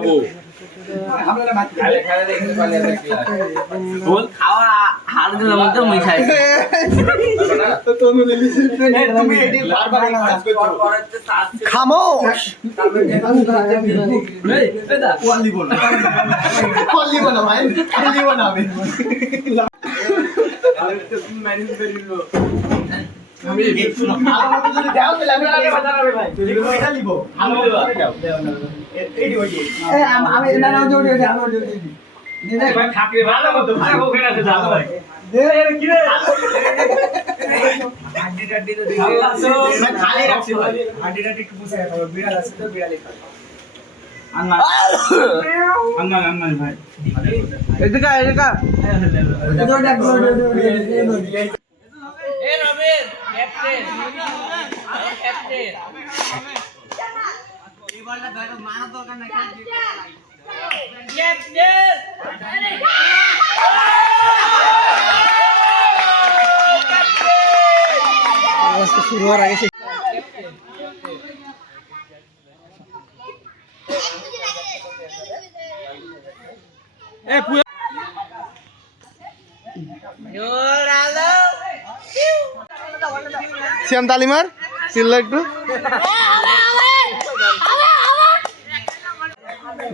খাবো বল খাওয়া হাল দিলাম তো মই খাই তো তুমি এডি বারবার খামোশ এটা কোয়ালি বল না ভাই কোয়ালি বানাবে আরে তো ম্যানেজ করে নিলো আমি আমার যদি দাও তাহলে আমি আগে বাজারে ভাই এটা লিব ভালো দাও এইডি ওই আমি না জোড়ি আমি জোড়ি দিদা ভাই খাকরে ভালো মতো ভাই ওখানে আছে যাও ভাই দে এর কি রে হাড্ডি টাড্ডি তো দেখি मैं खाली রাখছি ভাই হাড্ডি টাড্ডি একটু পুষে খাবো বিড়াল আছে তো বিড়ালই খাবে আন্না ভাই এদিকে এ রবিন ক্যাপ্টেন ক্যাপ্টেন এই বলটা ধরো মারা দরকার নাই ক্যাপ্টেন আজকে শুরু হওয়ার আগে এ পুরো জোরালো শ্যাম তালিমার চিল্লা একটু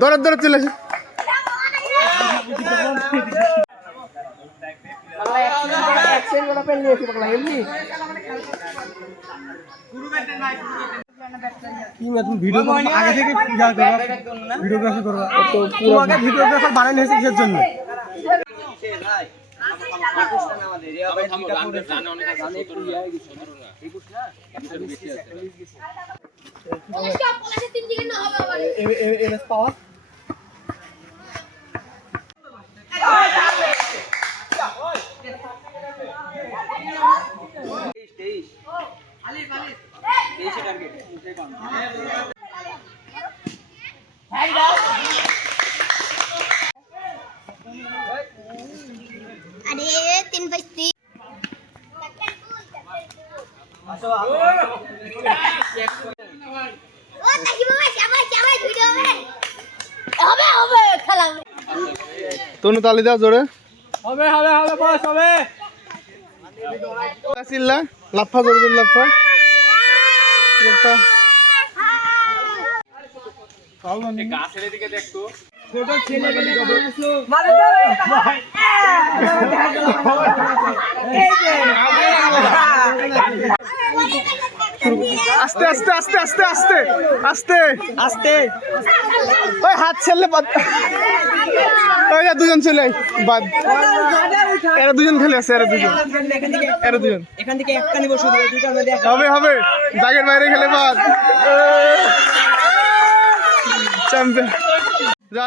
দৌড় দৌড় চলে আসে ভিডিওগ্রাফি করবা তো পুরো ভিডিওগ্রাফার বানাই নিয়েছে কিসের জন্য পাকিস্তান আমাদের আবার থামো গানটা জানে অনেক আছে 17 ইয়া গেছে 17 না 21 না কিছু বেশি আছে স্টপ ক্লাসে 3 দিকে না হবে আবার এনএস পাওয়ার अरे 3 बजती আসো ও তাকি বাবা চাবাই ভিডিও হবে খেলা তোনো তালি দাও জোরে হবে বস হবে চিল্লা লাফা জোরে জোরে লাফা লাফা গাছের দিকে দেখতো ছোট ছেলে মারে দাও আস্তে আস্তে আস্তে আস্তে আস্তে আস্তে আস্তে ওই হাত ছেলে বাদ ওই দুজন চলে বাদ এরা দুজন খেলে আছে এরা দুজন এখান থেকে একটা নিব শুধু দুইটার মধ্যে হবে দাগের বাইরে খেলে বাদ চ্যাম্পিয়ন যা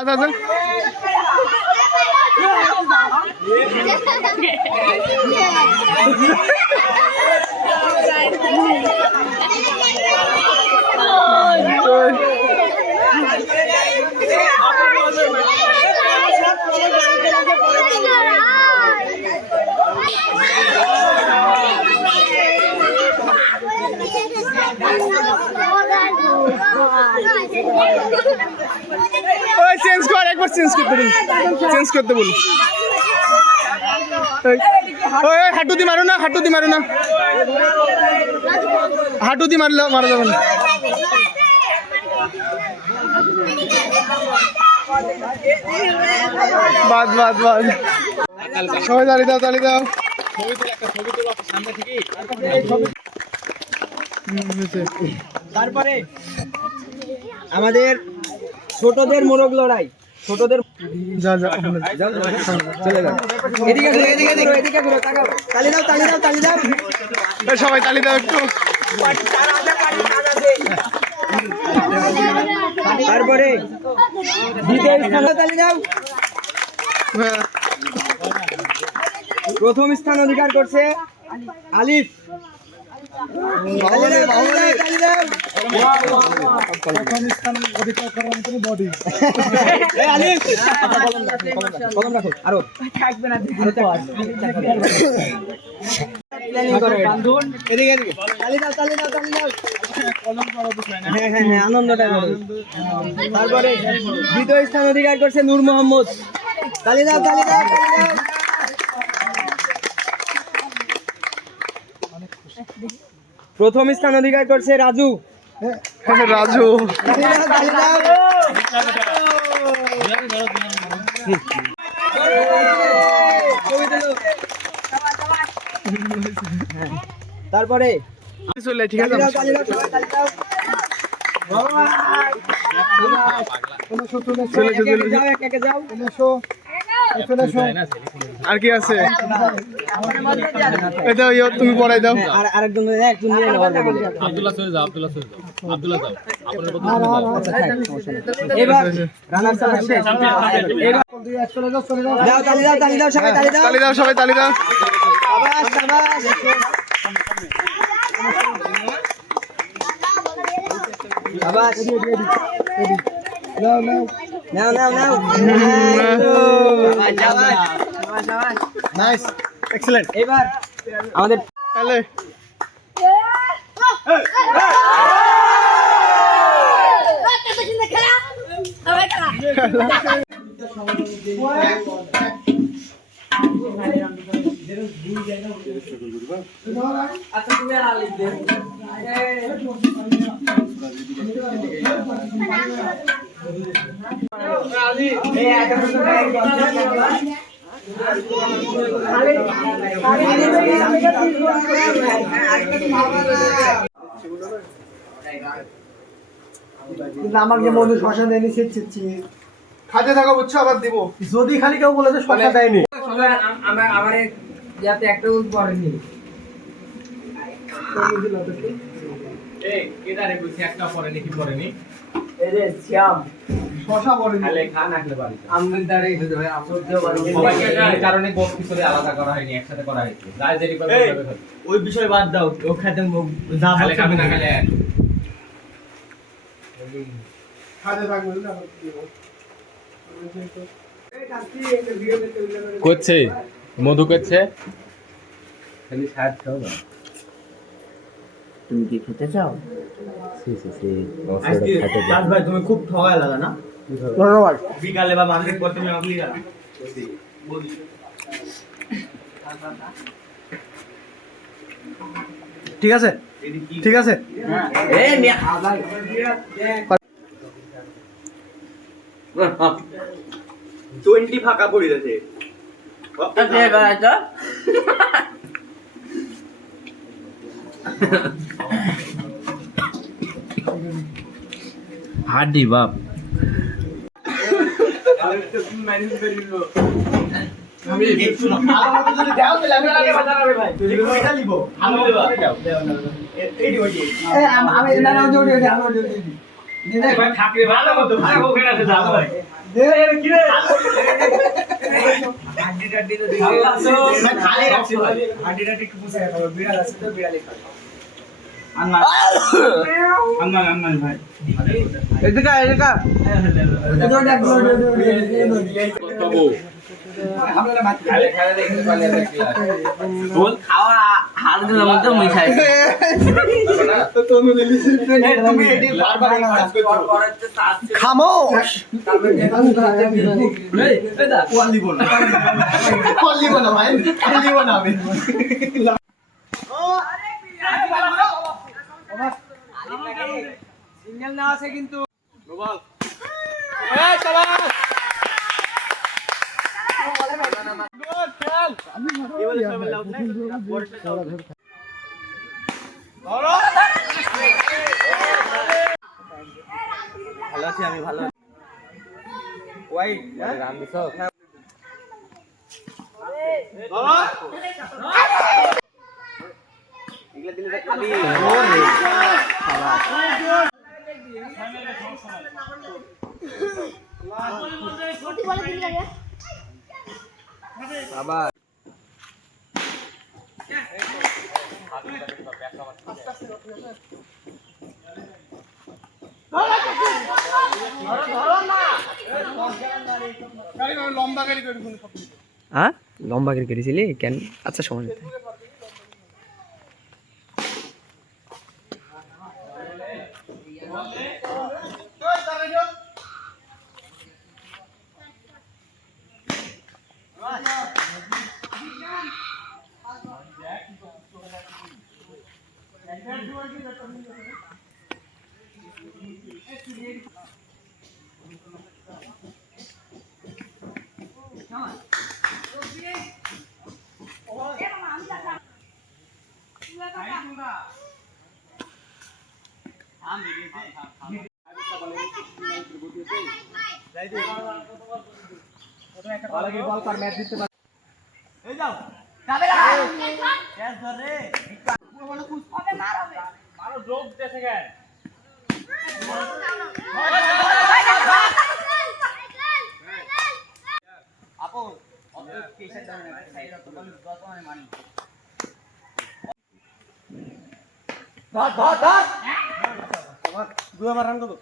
চেঞ্জ কর একবার চেঞ্জ করতে বলি হাঁটু দি মারো না হাঁটু দি মারা যাবে না বাদ সবাই তালি দাও তারপরে আমাদের ছোটদের মোরগ লড়াই ছোটদের যা চলে যাও এদিকে ঘুরো তাকাও তালি দাও সবাই তালি দাও একটু তারপরে দ্বিতীয় স্থানে তালি দাও হ্যাঁ প্রথম স্থান অধিকার করছে আলিফ আরো থাকবে না প্ল্যানিং করে এদিকে এদিকে তালি দাও হ্যাঁ আনন্দটা করো তারপরে দ্বিতীয় স্থান অধিকার করছে নূর মোহাম্মদ তালি দাও প্রথম স্থান অধিকার করছে রাজু রাজু তালি দাও তারপরে চলে ঠিক আছে তালি দাও সবাই তালি দাও একে যাও আর কি আছে এটা তুমি পড়াই দাও আর আরেকজন একজন নিয়ে নেওয়া যাবে আব্দুল্লাহ চলে যাও আব্দুল্লাহ যাও আপনার প্রথম এবার রানার সাহেব শেষ এবার যাও তালি দাও সবাই তালি দাও সবাই তালি দাও শাবাশ নাও নাইস এক্সেলেন্ট এবার আমাদের তাহলে আমাকে মনে শশা দেয়নি খাতে থাকো বুঝছো আবার দিব যদি খালি কেউ বলে যে শশা দেয়নি আমার যাতে একটা পড়েনি একটা পরেনি কি পরেনি এই যে শ্যাম শশা পড়েনি তাহলে খান আসলে বাড়ি আমদের দ্বারা সবাইকে এই কারণে গোপ পিছনে আলাদা করা হয়নি একসাথে করা হয়েছে যাই যে ওই বিষয় বাদ দাও ও খাতে যা খালে খাবে না খালে খাতে থাকবে না করছে মধু করছে খালি সাত খাও না তুমি কি খেতে চাও আজকে ভাই তুমি খুব ঠগা লাগা না ধন্যবাদ বিকালে বা মানবিক পর তুমি আমাকে লিখা ঠিক আছে ঠিক আছে এই মিয়া 20 ফাঁকা পড়ে গেছে হাড্ডি বাপ খাওয়া হাল দিলাম তো মিশাই খামোশ সিগন্যাল না আছে কিন্তু ভালো আছি আমি ভালো ওয়াই রান দিছ এগুলা দিলে তো খালি আবার লম্বা গাড়ি করে হ্যাঁ লম্বা করে কেটেছিলি কেন আচ্ছা সমস্যা বল কর ম্যাচ জিততে পারে হবে মার হবে মারো ড্রপ দেশে গেল আপু অত কেসের দাম না সাইড অত বল যত আমি মানি ধর ধর ধর দুবার রান করো